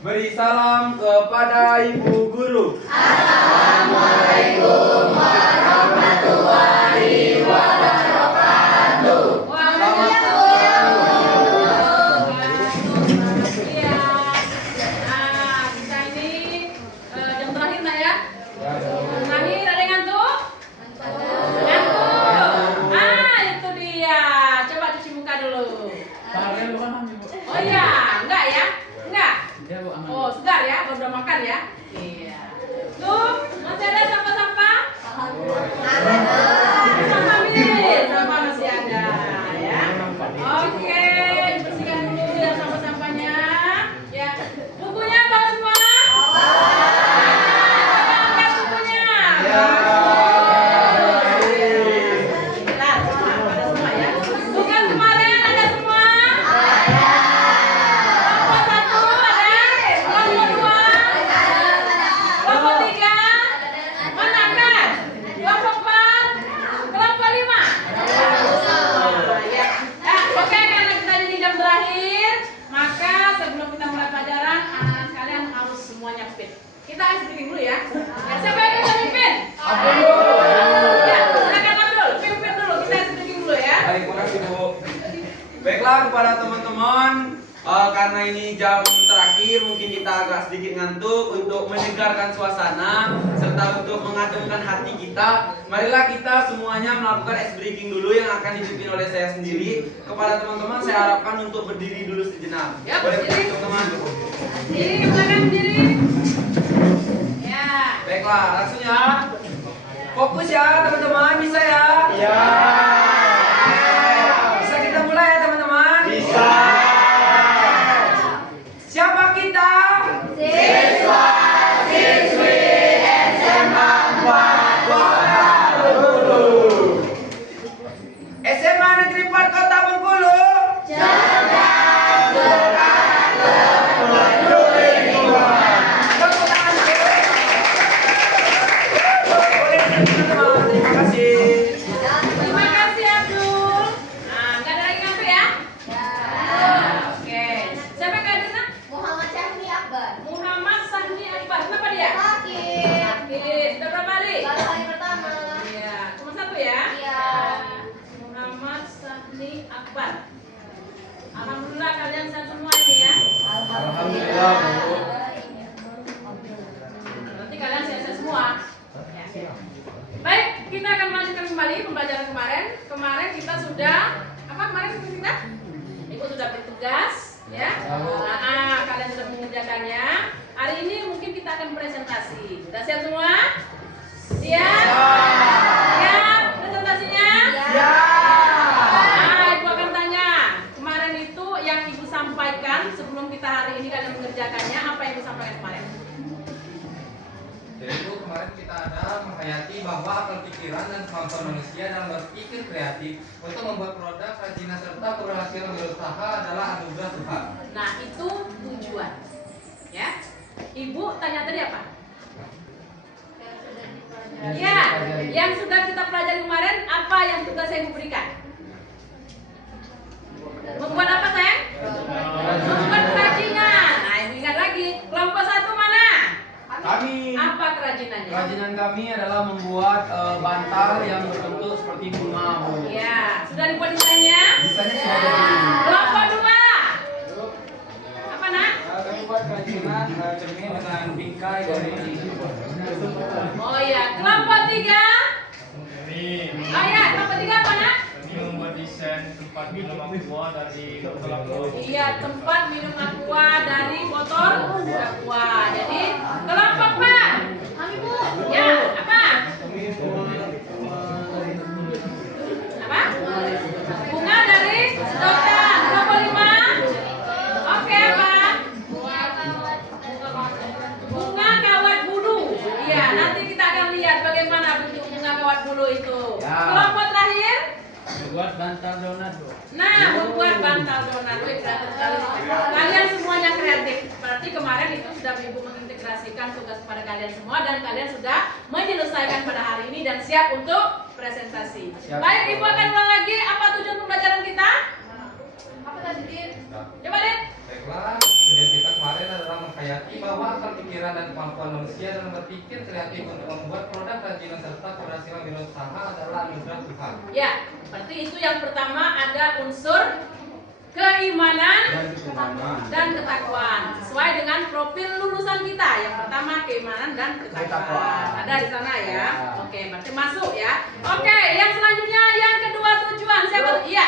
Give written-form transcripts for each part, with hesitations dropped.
Beri salam kepada Ibu Guru. Assalamualaikum warahmatullahi wabarakatuh. Nah, kita ini jam terakhir nak ya. Terakhir ada yang ngantuk? Ngantuk. Itu dia. Coba cuci muka dulu. Oh iya, enggak ya? Enggak. Oh, segar ya, baru udah makan ya. Iya. Tuh, masih ada sampah-sampah? Sampah nih, sampah masih ada ya. Oke, dibersihkan dulu ya sampah-sampahnya. Ya. Bukunya bawa semua? Coba angkat bukunya. Bentar, semua, ada semua ya. Bukan kemarin ada semua? Kelompok 1 ada? Kelompok 2? Kelompok 3? Mana angkat? Kelompok 4? Kelompok 5? Ya. Oke, karena kita ini jam terakhir, maka sebelum kita mulai pelajaran, anak-anak sekalian harus semuanya fit. Kita ice breaking dulu ya. Siapa yang bisa mimpin? Ya, silakan Abdul, pimpin dulu. Kita ice breaking dulu ya. Baik, makasih Bu. Baiklah kepada teman-teman, karena ini jam terakhir mungkin kita agak sedikit ngantuk. Untuk menyegarkan suasana serta untuk mengademkan hati kita, marilah kita semuanya melakukan ice breaking dulu yang akan dipimpin oleh saya sendiri. Kepada teman-teman saya harapkan untuk berdiri dulu sejenak. Ya, Boleh berdiri. teman-teman? Diri, silakan berdiri. Ya. Baiklah, langsung ya. Fokus ya teman-teman, bisa ya? Ya. Bisa kita mulai ya teman-teman? Bisa. Siapa kita? Siswa siswi SMA 4 Kota Bengkulu. SMA Negeri 4 Kota Bengkulu. Cerdas, berakal, peduli lingkungan. Tepuk tangan. Boleh teman-teman, terima kasih. Terima kasih Abdul. Nah, nggak ada lagi ngantuk ya? Oke. Siapa yang hadir nak? Muhammad Syahni Akbar. Muhammad Sahni Akbar. Kenapa dia? Sakit. Sakit. Sudah berapa hari? Baru hari pertama. Iya. Cuma satu ya? Iya. Muhammad Sahni Akbar. Alhamdulillah kalian sehat semua ini ya. Alhamdulillah, Bu. Berarti kalian sehat semua. Ya. Baik, kita akan melanjutkan kembali pembelajaran kemarin. Kemarin kita sudah apa kemarin kita? Ibu sudah bertugas, ya. Kalian sudah mengerjakannya. Hari ini mungkin kita akan presentasi. Sudah siap semua? Siap? Siap presentasinya? Ibu akan tanya. Kemarin itu yang Ibu sampaikan sebelum kita hari ini kalian mengerjakannya, apa yang Ibu sampaikan kemarin? Jadi Bu, kemarin kita ada menghayati bahwa akal pikiran dan kemampuan manusia dalam berpikir kreatif untuk membuat produk, kerajinan serta keberhasilan berusaha adalah anugerah Tuhan. Nah, itu tujuan. Ya. Ibu tanya tadi apa? Ya, yang sudah kita pelajari kemarin, apa yang tugas saya Ibu berikan? Membuat apa sayang? Membuat kerajinan. Nah, Ibu ingat lagi. Kelompok 1 mana? Kami Apa kerajinannya? kerajinan kami adalah membuat bantal yang berbentuk seperti bunga, Bu. Ya, sudah dibuat desainnya? Desainnya sudah jadi. Kelompok 2. Apa nak? Kami buat kerajinan cermin dengan bingkai dari Oh iya, kelompok 3. Oh iya, kelompok 3 apa nak? Kami membuat desain tempat minum aqua dari botol aqua. Iya, tempat minum aqua dari botol aqua. Jadi, kelompok 4. Kami Bu. Ya, apa? Apa? Bunga dari sedotan. Kelompok 5. Oke, apa? Bunga kawat bulu. Iya, nanti kita akan lihat bagaimana bentuk bunga kawat bulu itu. Ya. Kelompok terakhir. Buat bantal donat, Bu. Nah, membuat bantal donat. Wih, kreatif sekali. Kalian semuanya kreatif. Berarti kemarin itu sudah Ibu mengintegrasikan tugas kepada kalian semua dan kalian sudah menyelesaikan pada hari ini dan siap untuk presentasi. Siap. Baik, Ibu akan ulang lagi apa tujuan pembelajaran kita? Apa tadi, Din? Coba deh. kemampuan manusia dalam berpikir kreatif untuk membuat produk kerajinan serta keberhasilan wirausaha adalah anugerah Tuhan. Ya, berarti itu yang pertama ada unsur keimanan dan ketakwaan sesuai dengan profil lulusan kita. Yang pertama keimanan dan ketakwaan. Ada di sana ya. Oke, berarti masuk ya. Oke, yang selanjutnya yang kedua tujuan siapa? Iya.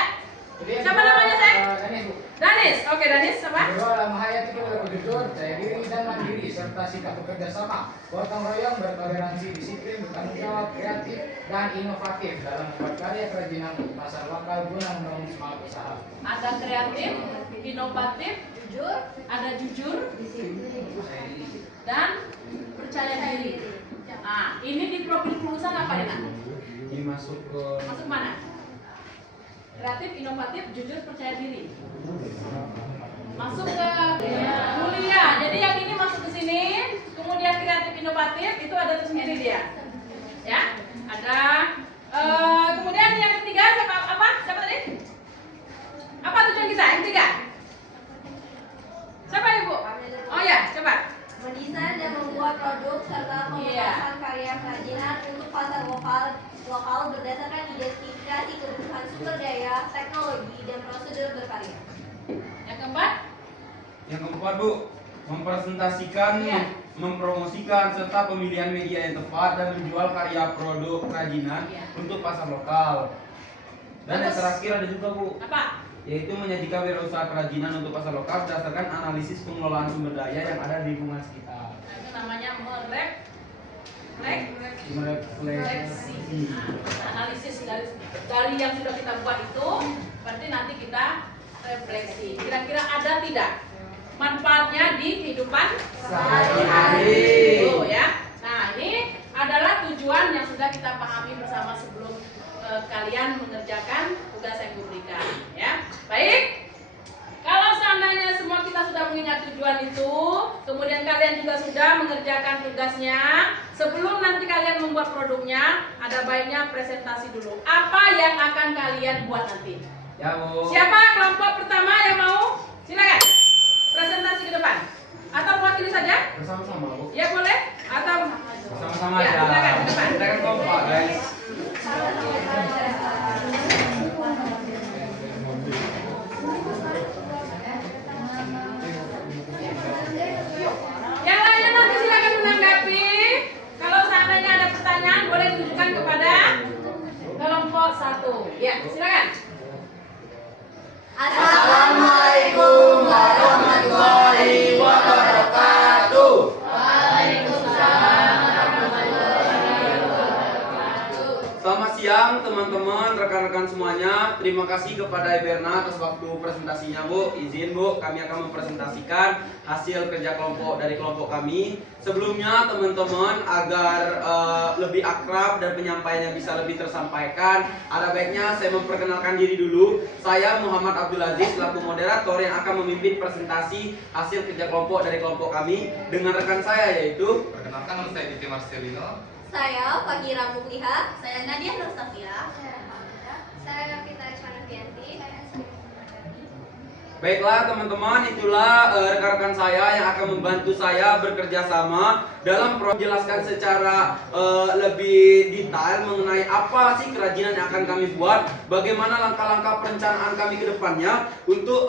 Siapa namanya, Sek? Danis, Bu. Danis. Oke, Danis siapa? Kedua adalah menghayati perilaku jujur, percaya diri dan mandiri serta sikap bekerja sama, gotong royong, bertoleransi, disiplin, bertanggung jawab, kreatif dan inovatif dalam membuat karya kerajinan untuk pasar lokal guna membangun semangat usaha. Ada kreatif, inovatif, ada jujur, dan percaya diri. Nah, ini di profil lulusan apa ya, Nak? Ini masuk ke Masuk mana? Kreatif, inovatif, jujur, percaya diri. Masuk ke kuliah. Jadi yang ini masuk ke sini, kemudian kreatif, inovatif itu ada tersendiri dia. Ya, ada. Kemudian yang ketiga siapa? Apa? Siapa tadi? Apa tujuan kita? Yang ketiga? Siapa Ibu? Oh ya, coba. Mendesain dan membuat produk serta pengemasan karya kerajinan untuk pasar lokal berdasarkan identifikasi kebutuhan sumber daya, teknologi, dan prosedur berkarya. Yang keempat? yang keempat, Bu, mempresentasikan, Iya. mempromosikan serta pemilihan media yang tepat dan menjual karya produk kerajinan Iya. untuk pasar lokal. Dan yang Terus? terakhir ada juga, Bu, Apa? yaitu menyajikan wirausaha kerajinan untuk pasar lokal berdasarkan analisis pengelolaan sumber daya yang ada di lingkungan sekitar. Nah, itu namanya Merefleksi. refleksi. Nah, analisis dari yang sudah kita buat itu, berarti nanti kita refleksi. Kira-kira ada tidak manfaatnya di kehidupan Sehari-hari. Oh, ya. Nah, ini adalah tujuan yang sudah kita pahami bersama sebelum kalian mengerjakan tugas yang diberikan. Ya, baik. Kalau seandainya semua kita sudah mengingat tujuan itu, kemudian kalian juga sudah mengerjakan tugasnya, sebelum nanti kalian membuat produknya, ada baiknya presentasi dulu. Apa yang akan kalian buat nanti? Ya, Bu. Siapa kelompok pertama yang mau? Silakan. Presentasi ke depan. Atau mewakili saja? Bersama-sama, Bu. Ya boleh. Atau Bersama-sama Ya, aja. silakan, ke depan. Kita kan kompak, guys. yang lainnya nanti silakan menanggapi. Kalau seandainya ada pertanyaan, boleh ditujukan kepada kelompok 1. Ya, silakan. Assalamualaikum warahmatullahi wabarakatuh. Selamat siang teman-teman, rekan-rekan semuanya. Terima kasih kepada Iberna atas waktu presentasinya, Bu. Izin, Bu, kami akan mempresentasikan hasil kerja kelompok dari kelompok kami. Sebelumnya teman-teman, agar lebih akrab dan penyampaiannya bisa lebih tersampaikan, ada baiknya saya memperkenalkan diri dulu. Saya Muhammad Abdul Aziz, selaku moderator yang akan memimpin presentasi hasil kerja kelompok dari kelompok kami dengan rekan saya, yaitu Perkenalkan, nama saya Diti Marcelino. Saya Fakira Mukliha. Saya Nadia Nur Safia. Saya Fitri Chanavianti. Baiklah teman-teman, itulah rekan-rekan saya yang akan membantu saya bekerja sama dalam menjelaskan secara lebih detail mengenai apa sih kerajinan yang akan kami buat, bagaimana langkah-langkah perencanaan kami ke depannya untuk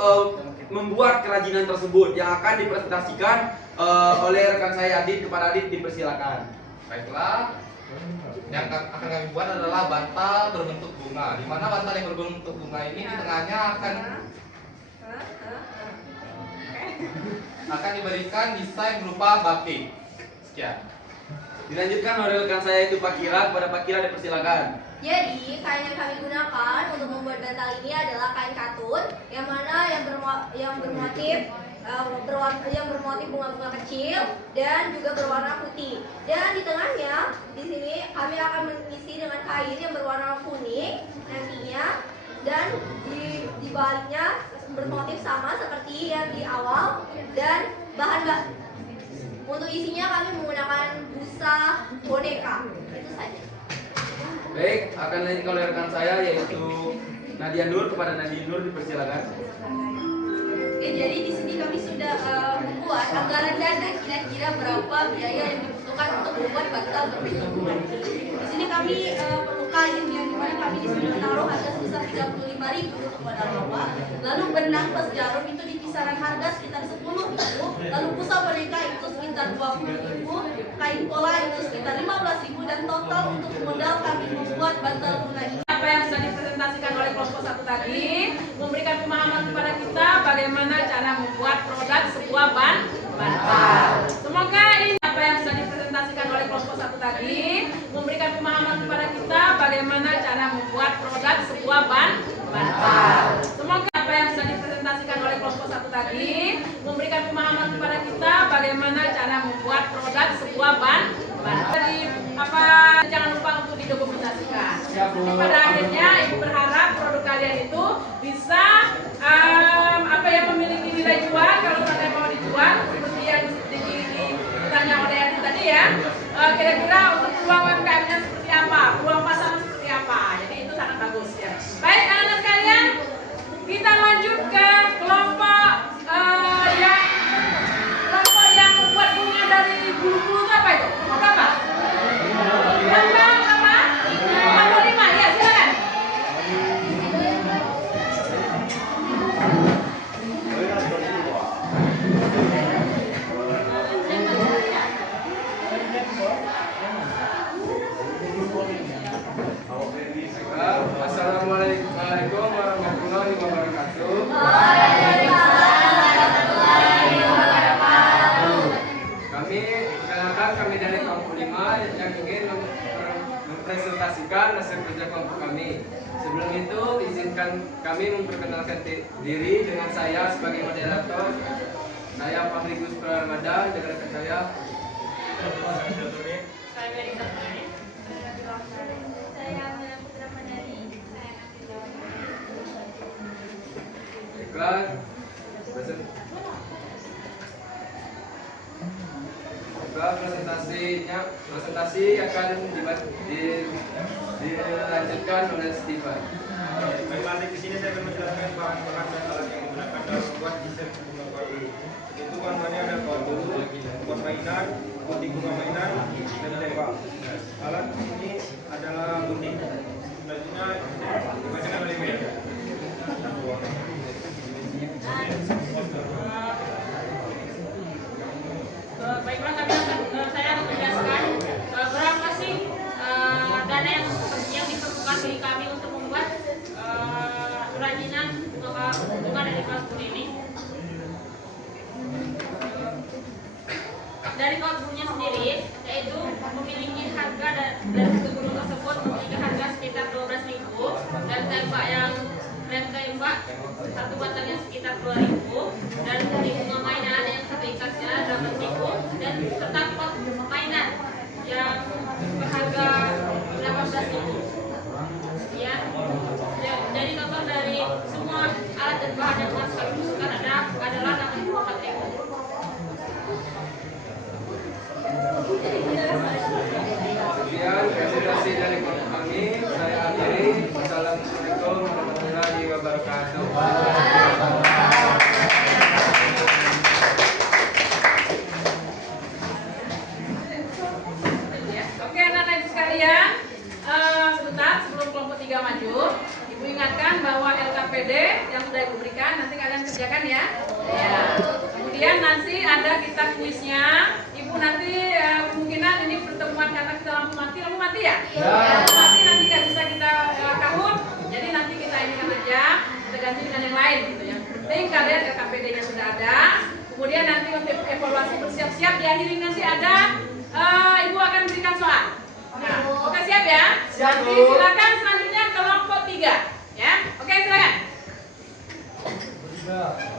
membuat kerajinan tersebut yang akan dipresentasikan oleh rekan saya Adit. Kepada Adit dipersilakan. Baiklah, yang akan kami buat adalah bantal berbentuk bunga. Di mana bantal yang berbentuk bunga ini di tengahnya akan diberikan desain berupa batik. Sekian. Dilanjutkan oleh rekan saya itu Pak Kira. Kepada Pak Kira dipersilakan. Jadi kain yang kami gunakan untuk membuat bantal ini adalah kain katun yang mana yang bermotif bunga-bunga kecil dan juga berwarna putih. Dan di tengahnya di sini kami akan mengisi dengan kain yang berwarna kuning nantinya, dan di baliknya bermotif sama seperti yang di awal, dan untuk isinya kami menggunakan busa boneka. Itu saja. Baik, akan dilanjutkan oleh rekan saya yaitu Nadia Nur. Kepada Nadia Nur dipersilakan. Oke, jadi di sini kami sudah membuat anggaran dana dan kira-kira berapa biaya yang dibutuhkan untuk membuat bantal berbentuk lingkungan. Di sini kami perlu kain yang dimana kami di sini menaruh harga sebesar 35.000 untuk modal bawah. Lalu benang plus jarum itu di kisaran harga sekitar 10.000. Lalu pusau boneka itu sekitar 20.000. Kain pola itu sekitar 15.000 dan total untuk modal kami membuat bantal guna ini. Apa yang sudah dipresentasikan oleh kelompok 1 tadi memberikan pemahaman kepada kita bagaimana cara membuat produk sebuah bantal. Semoga ini apa yang sudah dipresentasikan oleh kelompok 1 tadi memberikan pemahaman kepada kita bagaimana cara membuat produk sebuah bantal. Semoga apa yang sudah dipresentasikan oleh kelompok 1 tadi memberikan pemahaman kepada kita bagaimana cara membuat produk sebuah bantal. Jadi jangan lupa untuk didokumentasikan. Jadi pada akhirnya ibu berharap produk kalian itu bisa memiliki nilai jual kalau kalian mau dijual seperti yang ditanya oleh Adi tadi ya. Kira-kira untuk peluang UMKM-nya seperti apa, peluang pasarnya seperti apa. Jadi itu sangat bagus ya. Baik anak-anak sekalian, kita lanjut ke kelompok yang membuat bunga dari bulu-bulu itu apa itu? Kelompok apa? Kelompok apa? Kelompok 5, ya silakan. Assalamualaikum warahmatullahi wabarakatuh. Kami dari kelompok 5 yang ingin mempresentasikan hasil kerja kelompok kami. Sebelum itu, izinkan kami memperkenalkan diri dengan saya sebagai moderator. Saya Fahri Gus Ramadan, dan rekan saya. Presentasi akan dilanjutkan oleh Steven. Baik, di sini saya akan menjelaskan bahan-bahan dan alat yang digunakan dalam membuat desain bunga baru. Yaitu bahan-bahannya ada bambu, pot mainan, gunting bunga mainan, dan tembak. Alat ini adalah gunting. Selanjutnya dibacakan oleh Mel. Baiklah, saya akan menjelaskan berapa sih dana yang diperlukan bagi kami untuk membuat kerajinan bunga dari kalkun ini. Dari kalkunnya sendiri, yaitu memiliki harga dari satu gunung tersebut memiliki harga sekitar 12.000 dan tembak satu batangnya sekitar 2.000 dan gunting bunga mainan yang satu ikatnya 8.000 dan serta pot mainan yang berharga 18.000. Ya. Jadi total dari semua alat dan bahan yang harus kami butuhkan adalah 64.000. Sekian presentasi dari kelompok kami. Saya akhiri. Wassalamualaikum warahmatullahi wabarakatuh. Oke anak-anak ibu sekalian, sebentar sebelum kelompok 3 maju, ibu ingatkan bahwa LKPD yang sudah ibu berikan nanti kalian kerjakan ya. Ya. Kemudian nanti ada kita kuisnya. Ibu nanti kemungkinan ini pertemuan karena kita lampu mati ya? Lampu mati nanti nggak bisa kita kahut. Jadi nanti kita ini aja, kita ganti dengan yang lain gitu ya. Penting kalian LKPD-nya sudah ada. Kemudian nanti untuk evaluasi bersiap-siap di akhir ini nanti ada ibu akan berikan soal. Nah, oke siap ya? Nanti silakan selanjutnya kelompok 3 ya. Oke silakan.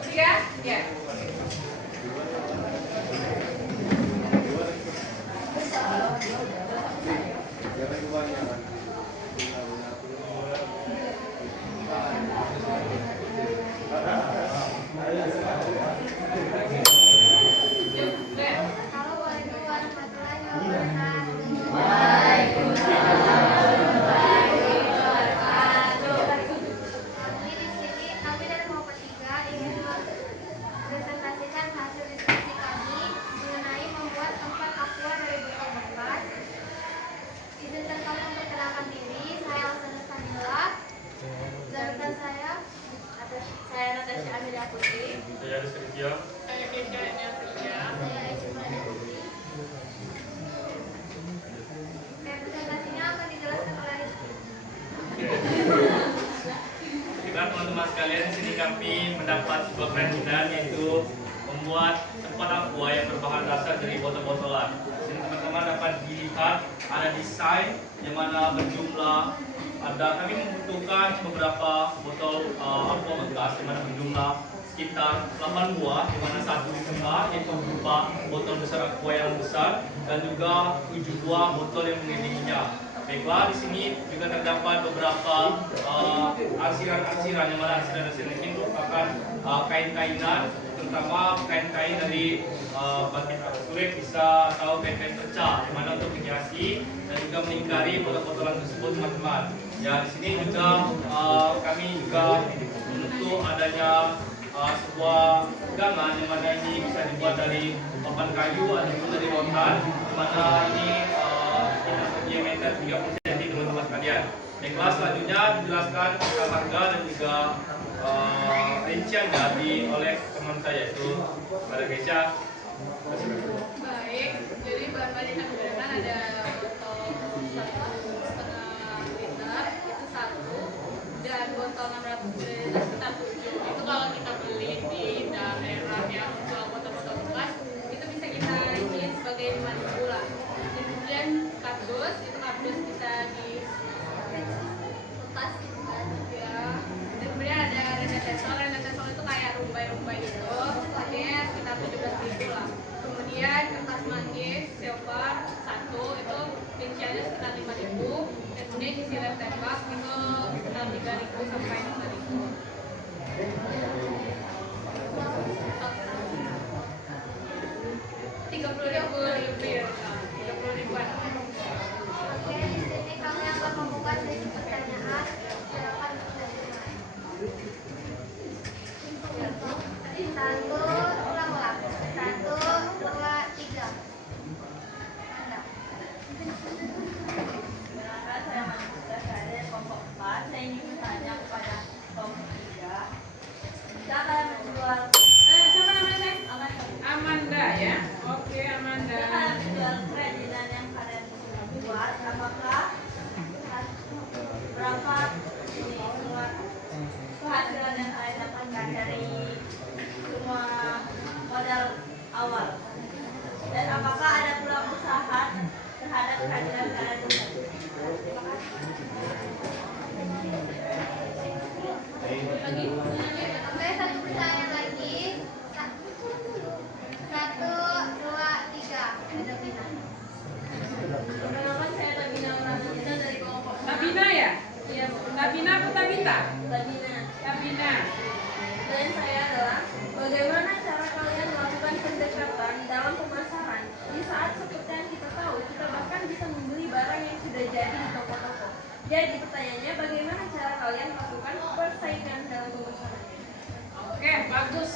3 ya. Sujo. Saya Keisha Eniasia. Saya Aisyah Putri. Presentasinya akan dijelaskan oleh Rizky. Baiklah teman-teman sekalian, di sini kami mendapat sebuah kerajinan yaitu membuat tempat aqua yang berbahan dasar dari botol-botolan. Di sini teman-teman dapat dilihat ada desain yang mana berjumlah kami membutuhkan beberapa botol aqua bekas yang mana berjumlah sekitar 8 buah, di mana satu dibuka yaitu berupa botol besar aqua yang besar dan juga 7 buah botol yang mengelilinginya. Baiklah, di sini juga terdapat beberapa arsiran-arsiran yang mana arsiran-arsiran ini merupakan kain-kainan, terutama kain-kain dari batik akurat bisa atau kain-kain pecah, di mana untuk menghiasi dan juga melingkari botol-botolan tersebut, teman-teman. Ya, di sini juga kami juga menuntut adanya sebuah pegangan yang mana ini bisa dibuat dari papan kayu ataupun dari rotan, di mana ini diameter 30 cm, teman-teman sekalian. Baiklah, selanjutnya dijelaskan tentang harga dan juga rinciannya oleh teman saya, itu pada Keisha. Baik, jadi bahan-bahan yang kami gunakan ada botol 1,5 liter itu satu, dan botol 600 ml sekitar 7. Itu kalau kita beli di daerah yang jual botol-botol bekas itu bisa kita isiin sebagai 5.000 lah. Dan kemudian kardus, itu kardus bisa di lepas gitu kan ya. Dan kemudian ada renetesol itu kayak rumbai-rumbai gitu, harganya sekitar 17.000 lah. Kemudian kertas manggis silver satu itu rinciannya sekitar 5.000, dan kemudian isi lem tembak itu sekitar 3.000 sampai 5.000. 30.000 lebih, 30.000-an. Oke, di sini kami akan membuka sesi pertanyaan. Silakan bertanya. Satu, ulang-ulang. 1, 2, 3. Anda. Perkenalkan, saya Manusia, saya dari kelompok 4. Saya ingin bertanya kepada kelompok 3. Jika kalian menjual Siapa namanya saya? Amanda ya. Oke, Amanda. jika kalian menjual kerajinan yang kalian buat, apakah berapa ini semua penghasilan yang kalian dapatkan dari semua modal awal? Dan apakah ada peluang usaha terhadap kerajinan kalian buat? Terima kasih. Oke, satu pertanyaan lagi. 1, 2, 3. Ada Bina. Perkenalkan, saya Tabina Ramazina dari kelompok Tabina ya? Iya, Bu. Tabina atau Tabita? Tabina. Tabina. Pertanyaan saya adalah, bagaimana cara kalian melakukan pendekatan dalam pemasaran di saat seperti yang kita tahu, kita bahkan bisa membeli barang yang sudah jadi di toko-toko. Jadi pertanyaannya, bagaimana cara kalian melakukan persaingan dalam pemasaran? Oke, bagus.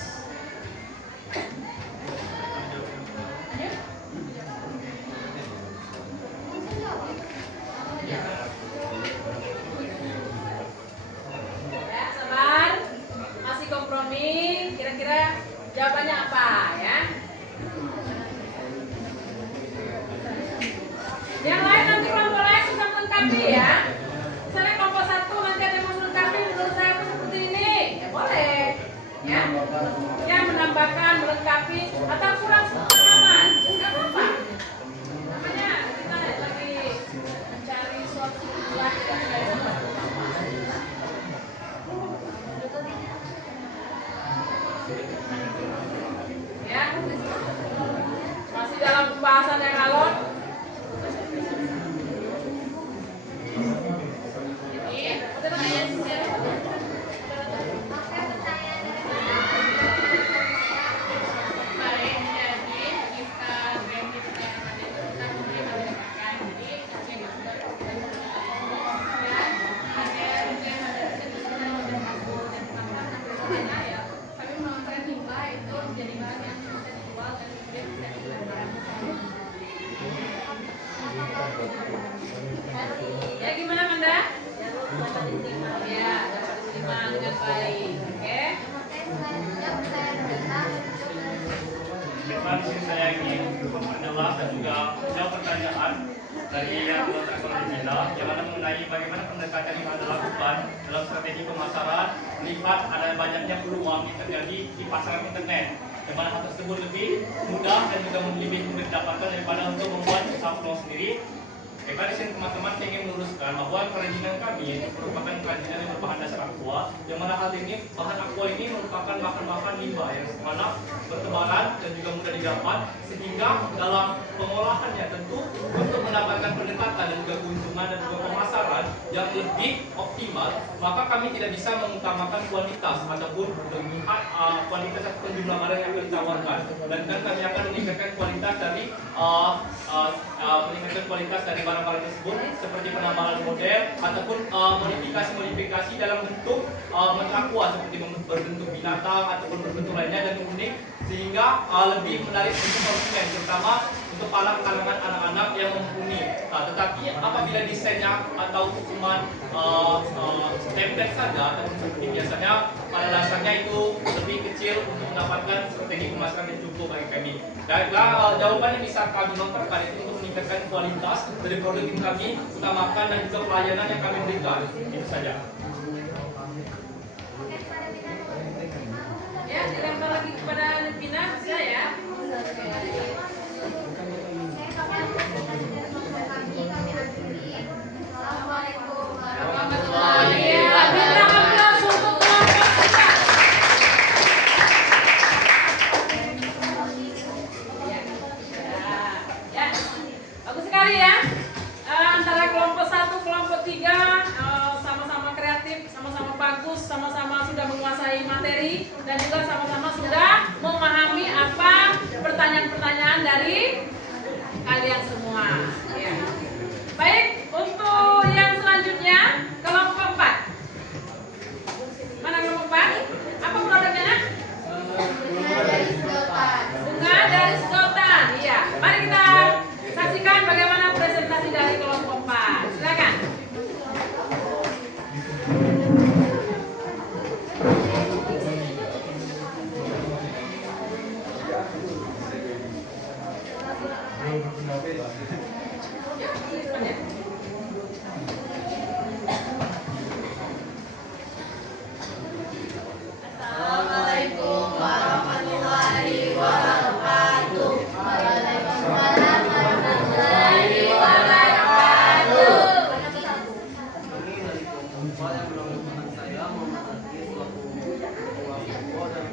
Ya, sabar. Masih kompromi. Kira-kira jawabannya apa ya? Yang lain nanti kelompok lain bisa melengkapi ya. Misalnya kelompok 1 nanti ada yang mau melengkapi, menurut saya aku seperti ini, ya boleh. Ya, yang menambahkan, melengkapi, atau kurang pemahaman, nggak apa-apa. Namanya kita lagi mencari suatu pelajaran dari tempat ya, masih dalam pembahasan yang alot. Ini, pertanyaan Oke, pertanyaan dari Bina. baik, jadi kita kredit kita kemudian mendapatkan jadi harga yang sudah dan harga yang ada itu sudah lebih bagus dan bahkan harganya ya kami menawarkan hibah itu menjadi barang yang bisa dijual dan kemudian bisa digunakan. Baiklah, di sini saya ingin menjawab dan juga menjawab pertanyaan dari yang telah digital yang mana mengenai bagaimana pendekatan yang Anda lakukan dalam strategi pemasaran melihat ada banyaknya peluang yang terjadi di pasaran internet, yang mana hal tersebut lebih mudah dan juga lebih mudah didapatkan daripada untuk membuat usaha peluang sendiri. Baiklah, di sini teman-teman saya ingin meluruskan bahwa kerajinan kami merupakan kerajinan yang berbahan dasar aqua, yang mana hal ini bahan aqua ini merupakan bahan-bahan limbah yang mana bertebaran dan juga mudah didapat, sehingga dalam pengolahannya tentu untuk mendapatkan pendekatan dan juga keuntungan dan juga pemasaran yang lebih optimal, maka kami tidak bisa mengutamakan kualitas ataupun melihat kualitas ataupun jumlah barang yang akan ditawarkan, dan kami akan meningkatkan kualitas dari barang-barang tersebut seperti penambahan model ataupun modifikasi dalam bentuk aqua seperti berbentuk binatang ataupun berbentuk lainnya dan unik, sehingga lebih menarik untuk konsumen, terutama untuk para kalangan anak-anak yang mumpuni. Tetapi apabila desainnya atau cuma template saja atau seperti biasanya, pada dasarnya itu lebih kecil untuk mendapatkan strategi pemasaran yang cukup bagi kami. Baiklah, jawaban yang bisa kami lontarkan itu untuk meningkatkan kualitas dari produk yang kami utamakan dan juga pelayanan yang kami berikan. Itu saja. Ya, dilempar lagi kepada Nevina, bisa ya? Assalamualaikum warahmatullahi wabarakatuh. Ya, bagus sekali ya. Antara kelompok 1, kelompok 3 sama-sama kreatif, sama-sama bagus, sama-sama sudah menguasai materi dan juga sama-sama sudah memahami apa pertanyaan-pertanyaan dari kalian semua. Ya. Baik, untuk yang selanjutnya kelompok 4. Mana kelompok 4? Apa produknya? Bunga dari sedotan. Iya. Mari kita saksikan bagaimana presentasi dari kelompok 4. Silakan. Assalamualaikum warahmatullahi wabarakatuh. Waalaikumsalam warahmatullahi wabarakatuh. Kami dari kelompok 4 yang menamakan saya Muhammad Adi selaku ketua kelompok dan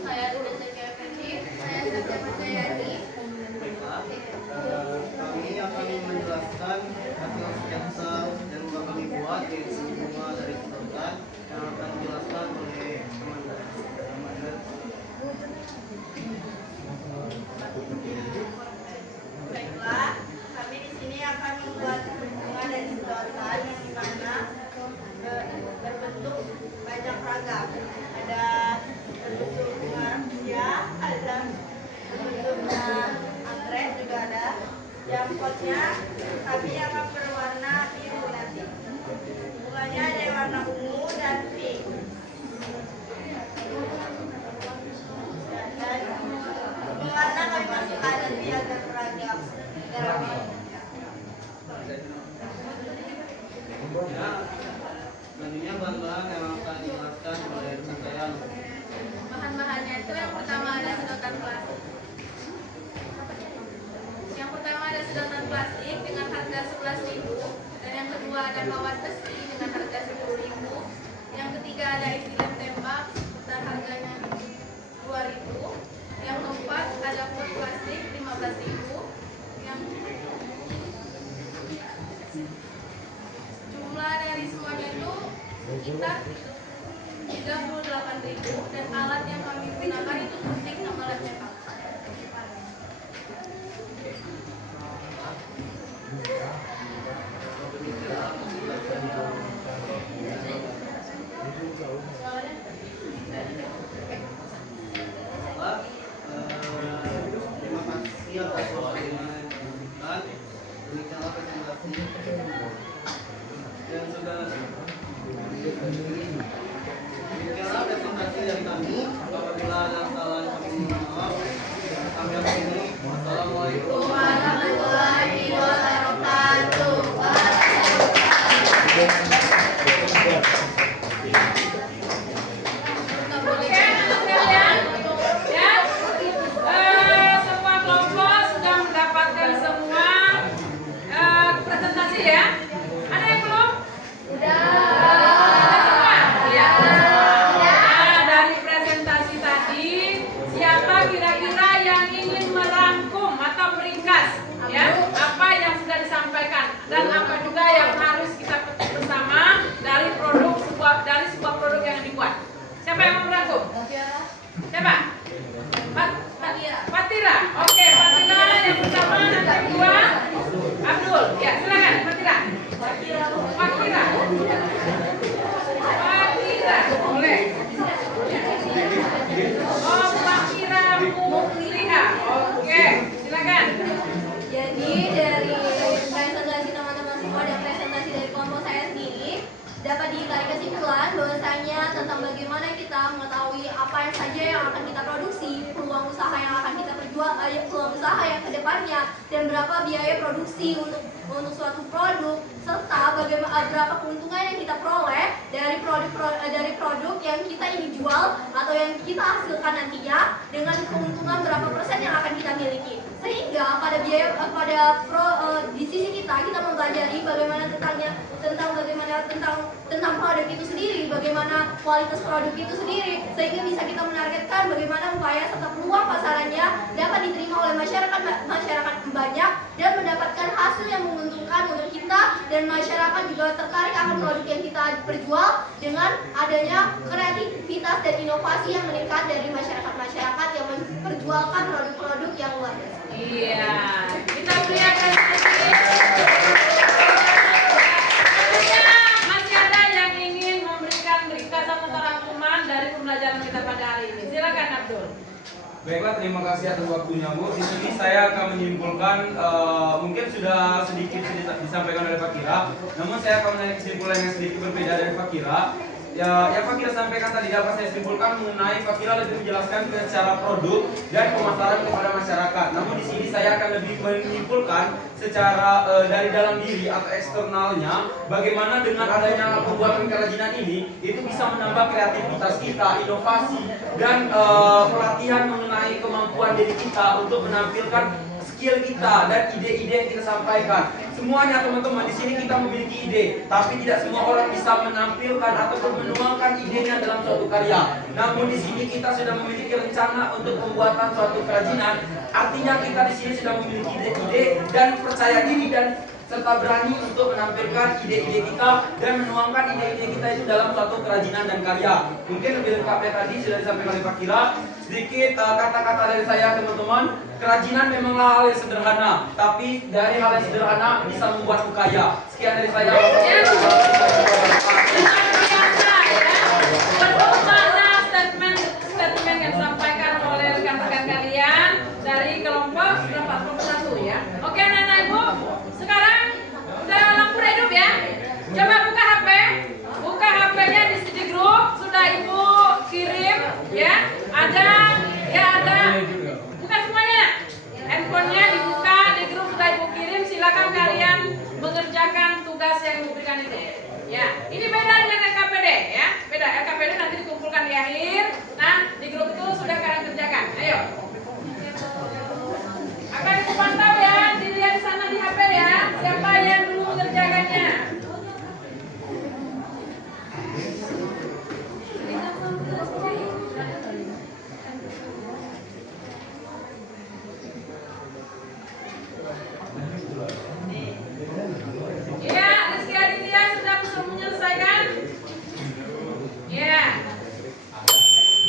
Saya sudah Effendi. Saya Satya Pasayani. baiklah. Kami akan menjelaskan hasil sketsa yang bakal kami buat, yaitu bunga dari sedotan yang akan dijelaskan oleh Amanda. Baiklah, kami di sini akan membuat bunga dari sedotan yang dimana berbentuk banyak ragam. Ada berbentuk bunga ya, ada berbentuknya anggrek juga ada. Yang potnya kami akan berwarna biru nanti. Bunganya ada yang warna ungu dan pink. Dan warna kami masukkan nanti agar beragam. Ya, selanjutnya bahan-bahan yang akan dijelaskan oleh rekan saya. Bahan-bahannya itu yang pertama ada sedotan plastik. Yang pertama ada sedotan plastik dengan harga 11.000, dan yang kedua ada kawat besi dengan harga 10.000. Yang ketiga ada isi lem tembak dan harganya 2.000. Yang keempat ada pot plastik 15.000. Yang jumlah dari semuanya itu sekitar 38.000, dan alat yang kami gunakan itu gunting sama lem tembak. Terima kasih atas waktu yang diberikan. Demikianlah presentasi yang sudah demikianlah presentasi dari kami. peluang usaha yang kedepannya, dan berapa biaya produksi untuk suatu produk, serta bagaimana berapa keuntungan yang kita peroleh dari produk yang kita ingin jual atau yang kita hasilkan nantinya, dengan keuntungan berapa persen yang akan kita miliki. Sehingga di sisi kita mempelajari bagaimana tentang produk itu sendiri, bagaimana kualitas produk itu sendiri, sehingga bisa kita menargetkan bagaimana upaya serta peluang pasarannya dapat diterima oleh masyarakat banyak dan mendapatkan hasil yang menguntungkan untuk kita, dan masyarakat juga tertarik akan produk yang kita perjual dengan adanya kreativitas dan inovasi yang meningkat dari masyarakat yang memperjualkan produk-produk yang luar biasa. Iya, kita berikan sedikit. Tentunya masih ada yang ingin memberikan ringkasan atau rangkuman dari pembelajaran kita pada hari ini. Silakan Abdul. Baiklah, terima kasih atas waktunya, Bu. Di sini saya akan menyimpulkan, mungkin sudah sedikit disampaikan oleh Pak Kira, namun saya akan menarik kesimpulan yang sedikit berbeda dari Pak Kira. Ya, yang Pak Kira sampaikan tadi dapat saya simpulkan mengenai Pak Kira lebih menjelaskan secara produk dan pemasaran kepada masyarakat. Namun di sini saya akan lebih menyimpulkan secara dari dalam diri atau eksternalnya, bagaimana dengan adanya pembuatan kerajinan ini itu bisa menambah kreativitas kita, inovasi, dan pelatihan mengenai kemampuan diri kita untuk menampilkan skill kita dan ide-ide yang kita sampaikan. Semuanya teman-teman, di sini kita memiliki ide, tapi tidak semua orang bisa menampilkan ataupun menuangkan idenya dalam suatu karya. Namun di sini kita sudah memiliki rencana untuk pembuatan suatu kerajinan. Artinya kita di sini sudah memiliki ide-ide dan percaya diri dan serta berani untuk menampilkan ide-ide kita dan menuangkan ide-ide kita itu dalam suatu kerajinan dan karya. Mungkin lebih lengkapnya tadi sudah disampaikan oleh Pak Kira. Sedikit kata-kata dari saya, teman-teman. Kerajinan memanglah hal yang sederhana, tapi dari hal yang sederhana bisa membuatku kaya. Sekian dari saya. Statement yang disampaikan oleh rekan-rekan kalian dari kelompok 41 ya. Oke, Nana Ibu, sekarang udah lampu redup ya. Coba buka HP, buka HP-nya di grup sudah Ibu kirim ya. Ada, bukan semuanya. Handphonenya dibuka di grup sudah Ibu kirim. Silakan kalian mengerjakan tugas yang diberikan itu. Ya, ini beda dengan LKPD ya. Beda, LKPD nanti dikumpulkan di akhir. Nah, di grup itu sudah kalian kerjakan. Ayo. Akan dipantau ya, dilihat di sana di HP ya. Siapa yang belum mengerjakannya? Ya, Rizky Aditya sudah bisa menyelesaikan? Ya,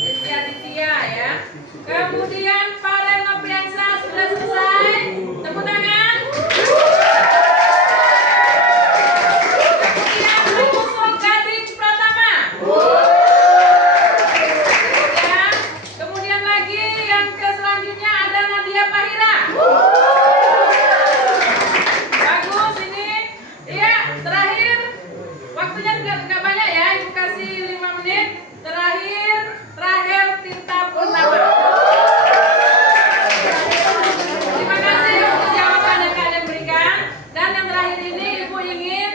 Rizky Aditya ya. Kemudian Pak Reno Priyansa sudah selesai. Tepuk tangan. Kemudian Agus Gading Pratama. Ya, kemudian lagi yang ke selanjutnya ada Nadia Pahira. Bagus ini. Iya, terakhir waktunya nggak banyak ya, Ibu kasih 5 menit. Terakhir Rahel Tirta Purnama. Terima kasih untuk jawaban yang kalian berikan. Dan yang terakhir ini Ibu ingin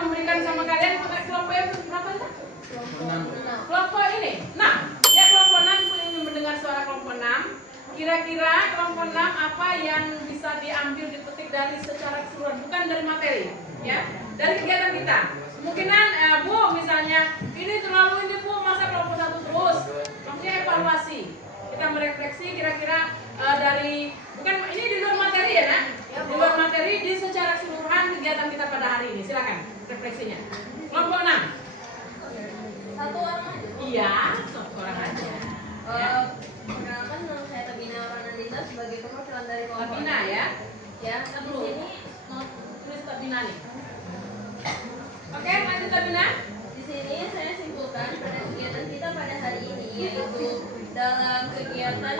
memberikan sama kalian kelompok yang berapa itu? Kelompok ini. Nah, ya kelompok 6 Ibu ingin mendengar suara kelompok 6. Kira-kira kelompok 6 apa yang bisa diambil dipetik dari secara keseluruhan, bukan dari materi, ya, dari kegiatan kita. Kemungkinan Bu misalnya ini terlalu ini Bu, masa kelompok 1 terus. Maksudnya evaluasi. Kita merefleksi kira-kira dari bukan ini di luar materi ya, Nak? Di luar materi di secara keseluruhan kegiatan kita pada hari ini. Silakan refleksinya. Kelompok 6. Satu orang aja. Iya, satu orang aja. Ya. Perkenalkan, nama saya Tabina Ranandita sebagai perwakilan dari kelompok. Tabina ya. Ya, di sini Tulis Tabina nih. Oke, lanjut Tabina. Di sini saya simpulkan pada kegiatan kita pada hari ini, yaitu dalam kegiatan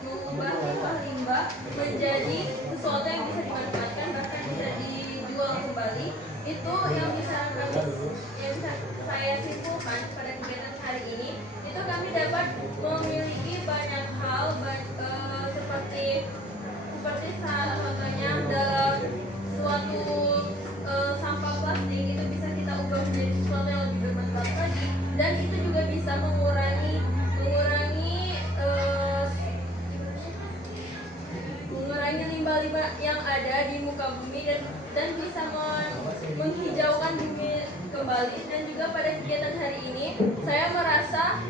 mengubah limbah menjadi sesuatu yang bisa dimanfaatkan, bahkan bisa dijual kembali. Itu yang bisa saya simpulkan pada kegiatan hari ini. Itu kami dapat memiliki banyak hal juga bisa mengurangi limbah-limbah yang ada di muka bumi dan bisa menghijaukan bumi kembali. Dan juga pada kegiatan hari ini saya merasa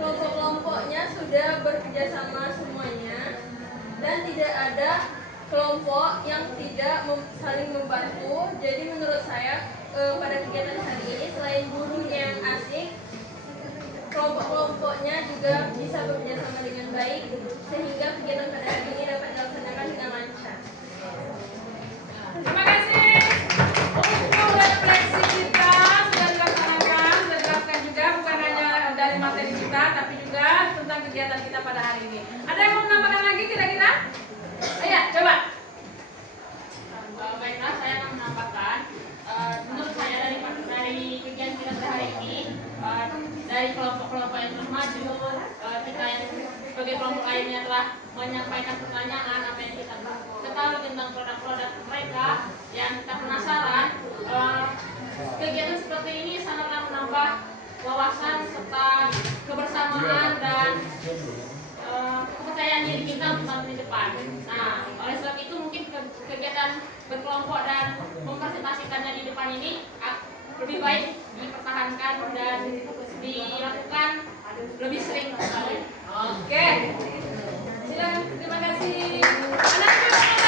kelompok-kelompoknya sudah bekerja sama semuanya dan tidak ada kelompok yang tidak saling membantu. Jadi menurut saya pada kegiatan hari ini selain gurunya yang asik, kelompok-kelompoknya juga bisa bekerja sama dengan baik sehingga kegiatan pada hari ini dapat dilaksanakan dengan lancar. Terima kasih untuk refleksi kita sudah dilaksanakan, sudah dilakukan juga bukan hanya dari materi kita tapi juga tentang kegiatan kita pada hari ini. Ada yang mau menambahkan lagi kira-kira? Ayo, coba. Baiklah, saya akan menambahkan. Menurut saya dari kegiatan kita pada hari ini, dari kelompok-kelompok yang telah maju, kita yang sebagai kelompok lainnya telah menyampaikan pertanyaan apa yang kita ketahui tentang produk-produk mereka yang kita penasaran. Kegiatan seperti ini sangatlah menambah wawasan serta kebersamaan dan kepercayaan diri kita untuk maju di depan. Nah, oleh sebab itu mungkin kegiatan berkelompok dan mempresentasikannya di depan ini lebih baik dipertahankan dan dilakukan lebih sering kembali. Oke. Silakan, terima kasih. Anak-anak